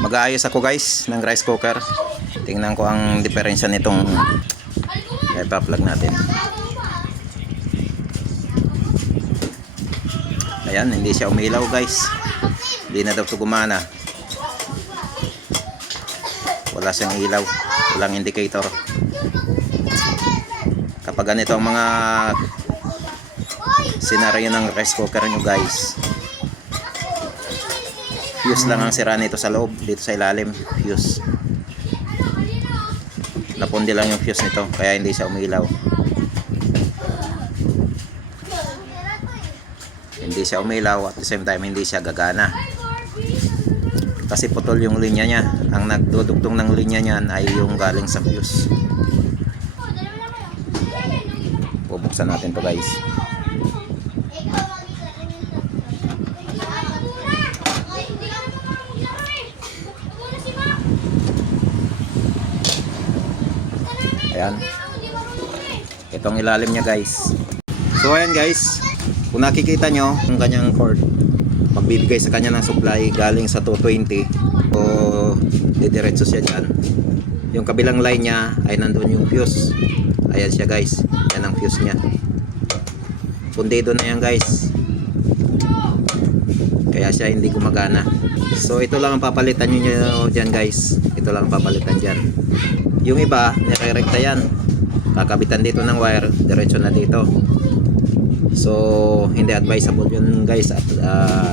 Mag-aayos ako guys ng rice cooker. Tingnan ko ang diferensya nitong ipa-plug natin. Ayan, hindi siya umilaw guys. Hindi na daw ito gumana. Wala siyang ilaw, walang indicator. Kapag ganito ang mga senaryo ng rice cooker nyo guys, fuse lang ang sira nito sa loob, dito sa ilalim, fuse. Napundi lang yung fuse nito, kaya hindi siya umilaw. Hindi siya umilaw, at the same time hindi siya gagana. Kasi putol yung linya niya. Ang nagdudugtong ng linya niyan ay yung galing sa fuse. Bubuksan natin to guys. Ayan. Itong ilalim niya guys. So ayan guys, kung nakikita nyo yung kanyang cord, magbibigay sa kanya ng supply galing sa 220 o didiretso siya dyan. Yung kabilang line niya ay nandun yung fuse. Ayan siya guys, yan ang fuse niya. Pundido na yan guys, kaya siya hindi gumagana. So ito lang ang papalitan nyo dyan guys. Ito lang ang papalitan dyan. Yung iba, nire-recta yan, kakabitan dito ng wire, diretso na dito. So hindi advisable yun guys, at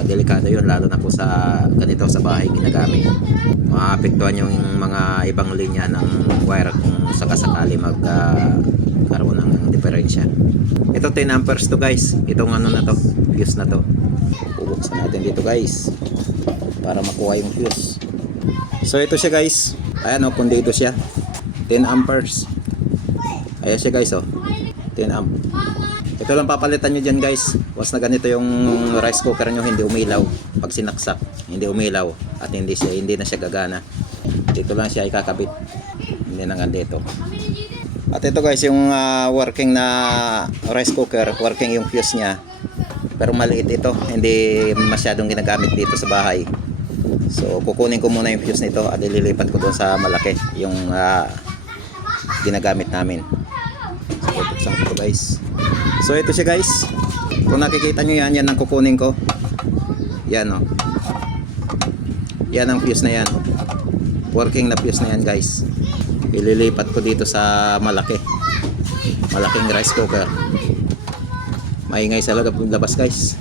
delikado yun, lalo na po sa ganito sa bahay ginagamit. Maapektuhan yung mga ibang linya ng wire kung sakasakali magkaroon ng diferensya. Ito 10 amperes to guys, itong ano na to, fuse na to. Bubuksan natin dito guys para makuha yung fuse. So ito siya guys, ayan o, pundido siya, 10 amperes. Ayan siya guys o, 10 amp. Ito lang papalitan nyo dyan guys. Once na ganito yung rice cooker nyo, hindi umilaw. Pag sinaksak, hindi umilaw at hindi na siya gagana. Dito lang siya ikakabit, hindi na nga dito. At ito guys, yung working na rice cooker, working yung fuse nya, pero maliit ito, hindi masyadong ginagamit dito sa bahay. So kukunin ko muna yung fuse nito at ililipat ko doon sa malaki, yung ginagamit namin. So buksan ko ito guys. So ito siya guys, kung nakikita nyo yan, yan ang kukunin ko. Yan o, yan ang fuse na yan, working na fuse na yan guys. Ililipat ko dito sa malaking rice cooker. Maingay sa labas guys,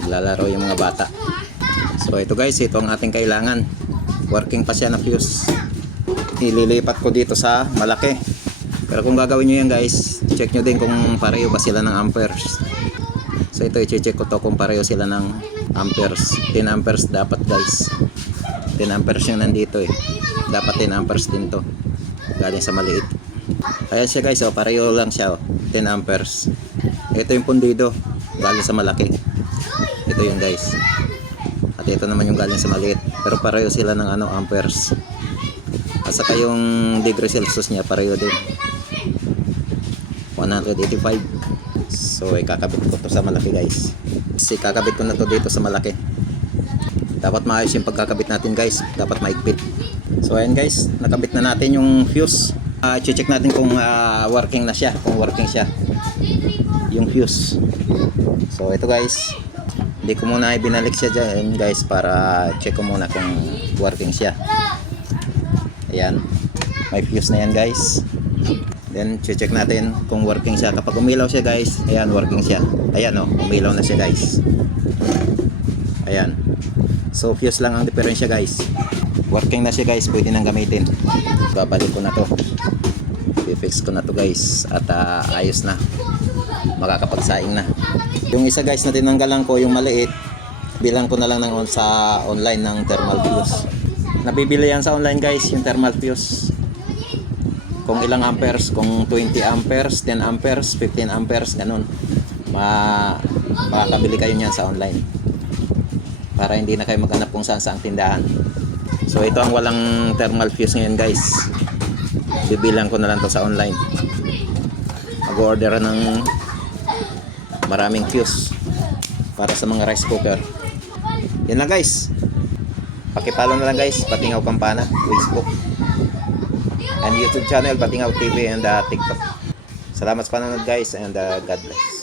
naglalaro yung mga bata. So ito guys, ito ang ating kailangan. Working pa siya na fuse. Ililipat ko dito sa malaki. Pero kung gagawin nyo yan guys, check nyo din kung pareho ba sila ng amperes. So ito, i-check ko to kung pareho sila ng amperes. 10 amperes dapat guys. 10 amperes yung nandito eh. Dapat 10 amperes din to, galing sa maliit. Ayan siya guys, oh, pareho lang siya, oh, 10 amperes. Ito yung pundido, galing sa malaki. Ito yung guys. At ito naman yung galing sa maliit. Pero pareho sila ng amperes. At saka yung degree Celsius niya pareho din, 185. So ikakabit ko to sa malaki guys. Ikakabit ko na to dito sa malaki. Dapat maayos yung pagkakabit natin guys, dapat maigpit. So ayan guys, nakabit na natin yung fuse. I-check natin kung working na siya, kung working siya yung fuse. So ito guys, hindi ko muna ibinalik siya dyan guys, para check ko muna kung working siya. Ayan, may fuse na yan guys. Then check natin kung working siya. Kapag umilaw siya guys, ayan, working siya. Ayan o, umilaw na siya guys. Ayan. So fuse lang ang diferensya guys. Working na siya guys, pwede nang gamitin. Babalik ko na to, i-fix ko na to guys. At ayos na, makakapagsaing na. Yung isa guys na tinanggalan ko, yung maliit, bilang ko na lang sa online ng thermal fuse. Nabibili yan sa online guys, yung thermal fuse. Kung ilang amperes, kung 20 amperes, 10 amperes, 15 amperes, ganun. Makakabili kayo niyan sa online, para hindi na kayo maghanap kung saan sa tindahan. So ito ang walang thermal fuse ngayon guys. Bibilang ko na lang to sa online. Mag-order ng maraming fuse para sa mga rice cooker. Yan lang guys. Pakipollow na lang guys, Batingaw Kampana, Facebook. And YouTube channel, Batingaw TV and TikTok. Salamat sa panonood guys and God bless.